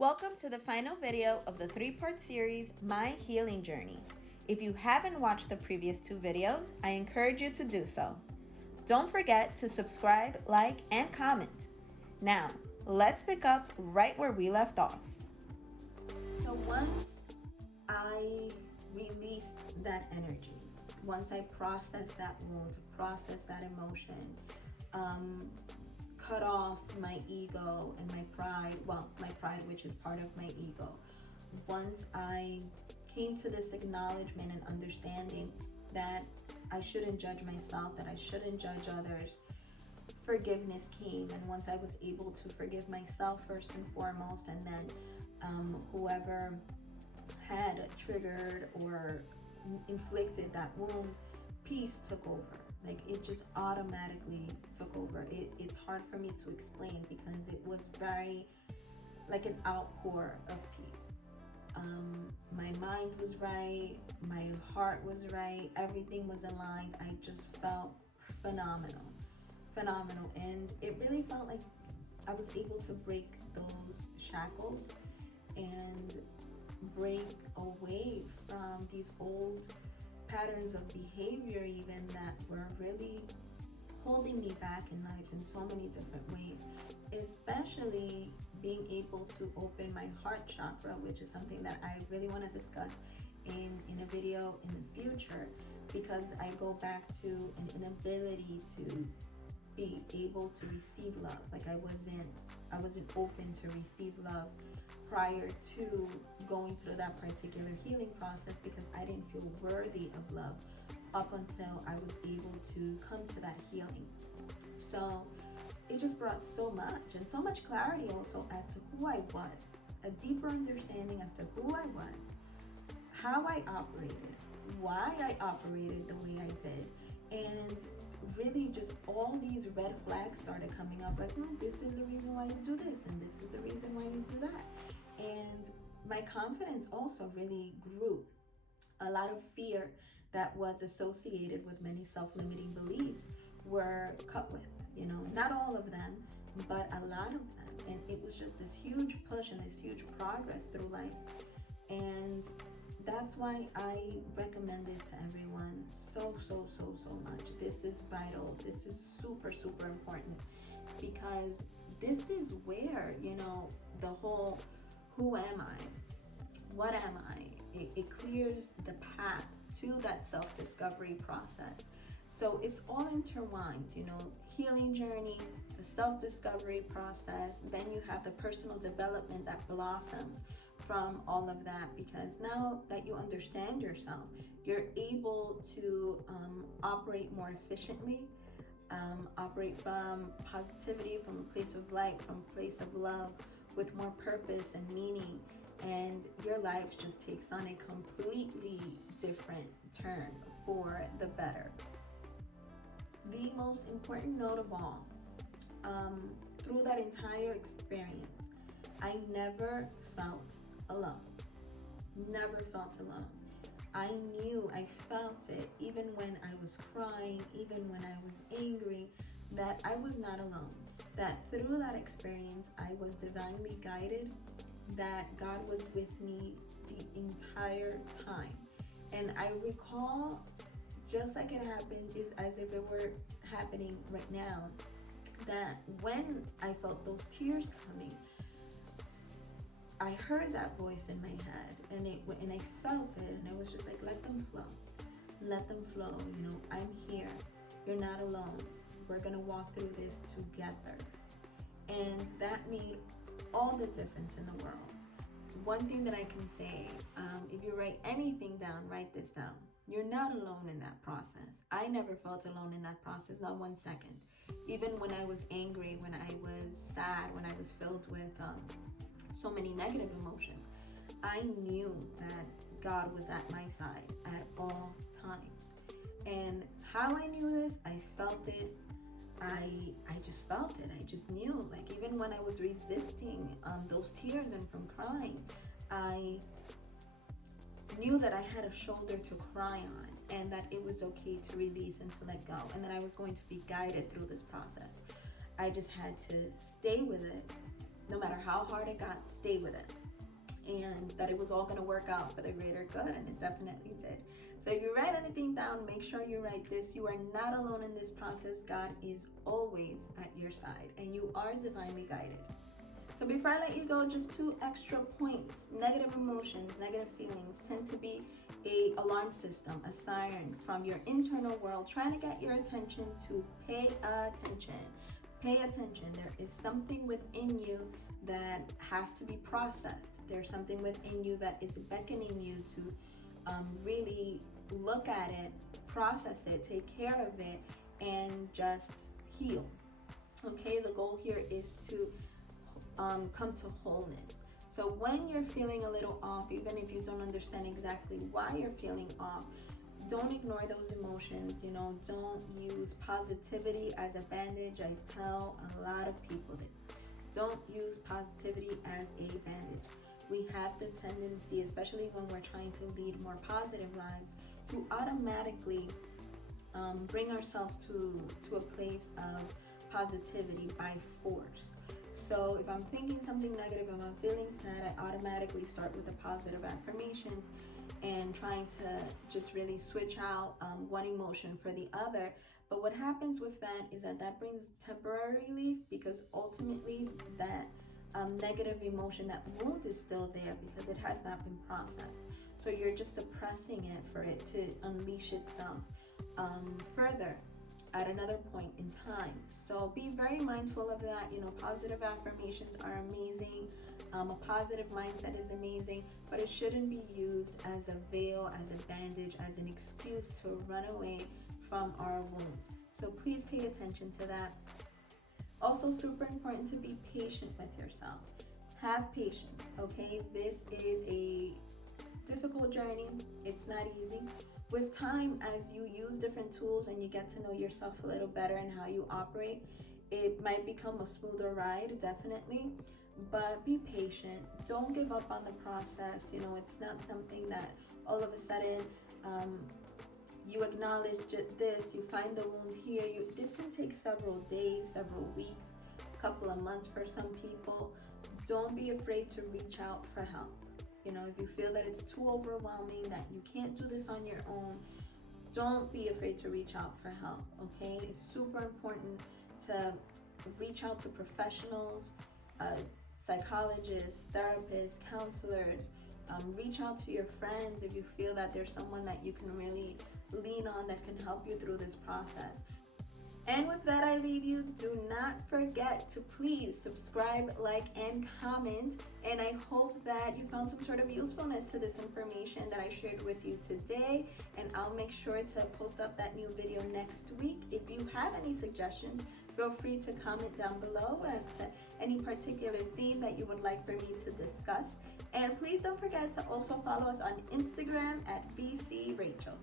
Welcome to the final video of the 3-part series, My Healing Journey. If you haven't watched the previous 2 videos, I encourage you to do so. Don't forget to subscribe, like, and comment. Now, let's pick up right where we left off. So once I released that energy, once I processed that wound, processed that emotion, cut off my ego and my pride, which is part of my ego. Once I came to this acknowledgement and understanding that I shouldn't judge myself, that I shouldn't judge others, forgiveness came. And once I was able to forgive myself first and foremost, and then whoever had triggered or inflicted that wound, peace took over. Like, it just automatically took over. It's hard for me to explain because it was very like an outpour of peace. My mind was right, my heart was right, everything was aligned. I just felt phenomenal. And it really felt like I was able to break those shackles and break away from these old patterns of behavior even that were really holding me back in life in so many different ways, especially being able to open my heart chakra, which is something that I really want to discuss in a video in the future, because I go back to an inability to be able to receive love. Like I wasn't open to receive love prior to going through that particular healing process, because I didn't feel worthy of love up until I was able to come to that healing. So it just brought so much, and so much clarity also as to who I was, a deeper understanding as to who I was, how I operated, why I operated the way I did, and really just all these red flags started coming up, like, this is the reason why you do this, and this is the reason why you do that. And my confidence also really grew. A lot of fear that was associated with many self-limiting beliefs were cut with, not all of them, but a lot of them. And it was just this huge push and this huge progress through life. And that's why I recommend this to everyone so much. This is vital. This is super important, because this is where, the whole who am I? What am I? It clears the path to that self-discovery process. So it's all intertwined, healing journey, the self-discovery process, then you have the personal development that blossoms from all of that, because now that you understand yourself, you're able to operate more efficiently, operate from positivity, from a place of light, from a place of love, with more purpose and meaning, and your life just takes on a completely different turn for the better. The most important note of all, through that entire experience, I never felt alone. Never felt alone. I felt it, even when I was crying, even when I was angry, that I was not alone. That through that experience, I was divinely guided, that God was with me the entire time. And I recall, just like it happened, is as if it were happening right now, that when I felt those tears coming, I heard that voice in my head, and I felt it, and I was just like, let them flow. Let them flow, I'm here. You're not alone. We're gonna walk through this together. And that made all the difference in the world. One thing that I can say, if you write anything down, write this down. You're not alone in that process. I never felt alone in that process, not 1 second. Even when I was angry, when I was sad, when I was filled with so many negative emotions, I knew that God was at my side at all times. And how I knew this, I felt it. I just felt it. I just knew. Like, even when I was resisting those tears and from crying, I knew that I had a shoulder to cry on, and that it was okay to release and to let go, and that I was going to be guided through this process. I just had to stay with it, no matter how hard it got, stay with it. And that it was all going to work out for the greater good, and it definitely did. So if you write anything down, make sure you write this: you are not alone in this process. God is always at your side, and you are divinely guided. So before I let you go, just 2 extra points. Negative emotions, negative feelings tend to be a alarm system, a siren from your internal world trying to get your attention to pay attention. Pay attention. There is something within you that has to be processed. There's something within you that is beckoning you to really look at it, process it, take care of it, and just heal. Okay, the goal here is to come to wholeness. So when you're feeling a little off, even if you don't understand exactly why you're feeling off, don't ignore those emotions. Don't use positivity as a bandage. I tell a lot of people this. Don't use positivity as a bandage. We have the tendency, especially when we're trying to lead more positive lives, to automatically bring ourselves to a place of positivity by force. So if I'm thinking something negative, if I'm feeling sad, I automatically start with the positive affirmations and trying to just really switch out one emotion for the other. But what happens with that is that brings temporary relief, because ultimately that negative emotion, that wound is still there because it has not been processed. So you're just suppressing it for it to unleash itself further at another point in time. So be very mindful of that. Positive affirmations are amazing. A positive mindset is amazing, but it shouldn't be used as a veil, as a bandage, as an excuse to run away from our wounds. So please pay attention to that. Also, super important to be patient with yourself. Have patience, okay? This is a difficult journey. It's not easy. With time, as you use different tools and you get to know yourself a little better and how you operate, it might become a smoother ride, definitely. But be patient. Don't give up on the process. It's not something that all of a sudden you acknowledge this, you find the wound here. This can take several days, several weeks, a couple of months for some people. Don't be afraid to reach out for help. If you feel that it's too overwhelming, that you can't do this on your own, don't be afraid to reach out for help, okay? It's super important to reach out to professionals, psychologists, therapists, counselors. Reach out to your friends if you feel that there's someone that you can really lean on that can help you through this process. And with that, I leave you. Do not forget to please subscribe, like, and comment. And I hope that you found some sort of usefulness to this information that I shared with you today. And I'll make sure to post up that new video next week. If you have any suggestions, feel free to comment down below as to any particular theme that you would like for me to discuss. And please don't forget to also follow us on Instagram at BC Rachel.